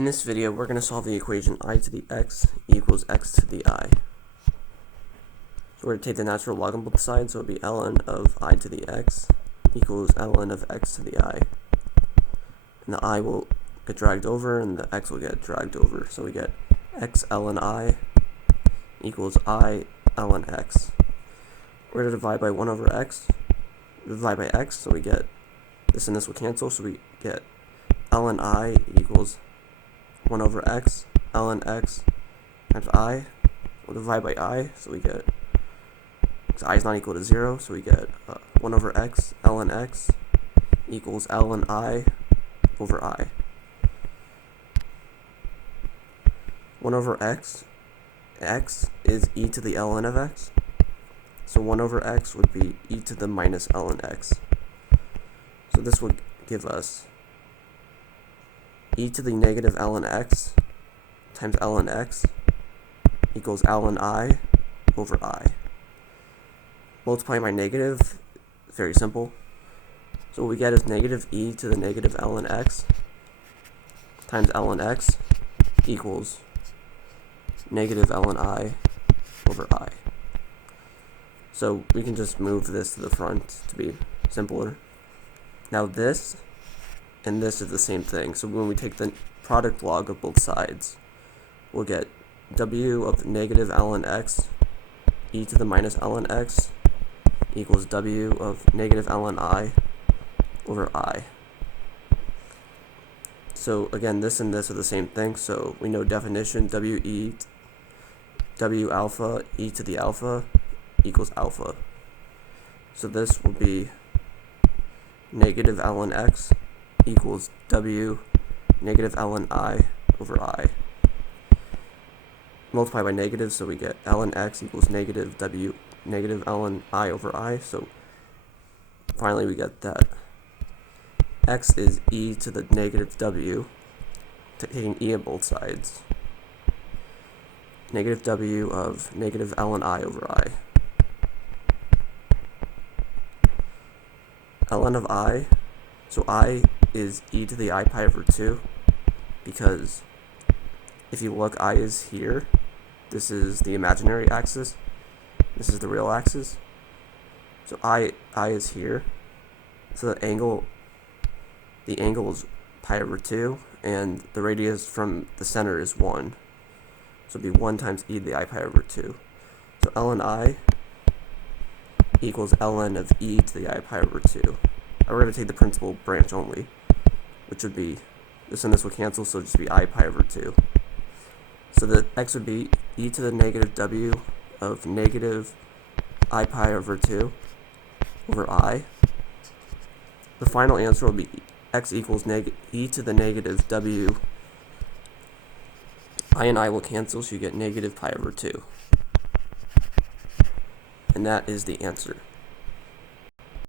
In this video, we're going to solve the equation I to the x equals x to the I. So we're going to take the natural log on both sides, so it will be ln of I to the x equals ln of x to the I. And the I will get dragged over, and the x will get dragged over. So we get x ln I equals I ln x. We're going to divide by 1 over x. Divide by x, so we get this and this will cancel, so we get ln I equals 1 over x, ln x times I. We'll divide by I, so we get, because I is not equal to 0, so we get 1 over x, ln x equals ln I over I. 1 over x is e to the ln of x, so 1 over x would be e to the minus ln x. So this would give us e to the negative ln x times ln x equals ln I over I. Multiplying by negative, very simple. So what we get is negative e to the negative ln x times ln x equals negative ln I over I. So we can just move this to the front to be simpler. Now this and this is the same thing. So when we take the product log of both sides, we'll get w of negative ln x e to the minus ln x equals w of negative ln I over I. So again, this and this are the same thing, so we know definition, w alpha e to the alpha equals alpha. So this will be negative ln x equals w negative ln I over I. Multiply by negative, so we get ln x equals negative w negative ln I over I. So finally we get that x is e to the negative w, taking e on both sides. Negative w of negative ln I over I. Ln of I, so I is e to the I pi over 2, because if you look, I is here. This is the imaginary axis. This is the real axis. So I is here. So the angle is pi over 2, and the radius from the center is 1. So it'd be 1 times e to the I pi over 2. So ln I equals ln of e to the I pi over 2. Now we're going to take the principal branch only, which would be, this and this will cancel, so it'll just be I pi over 2. So the x would be e to the negative w of negative I pi over 2 over I. The final answer will be x equals e to the negative w. I and I will cancel, so you get negative pi over 2. And that is the answer.